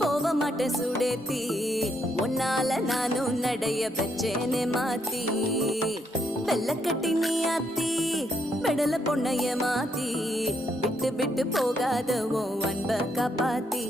போக மாட்டேன் சுடேத்தி உன்னால நானும் நடைய பெச்சேனே மாத்தி வெள்ள கட்டி நீ ஆத்தி பெடல பொண்ணைய மாத்தி விட்டு விட்டு போகாத உன் அன்ப காப்பாத்தி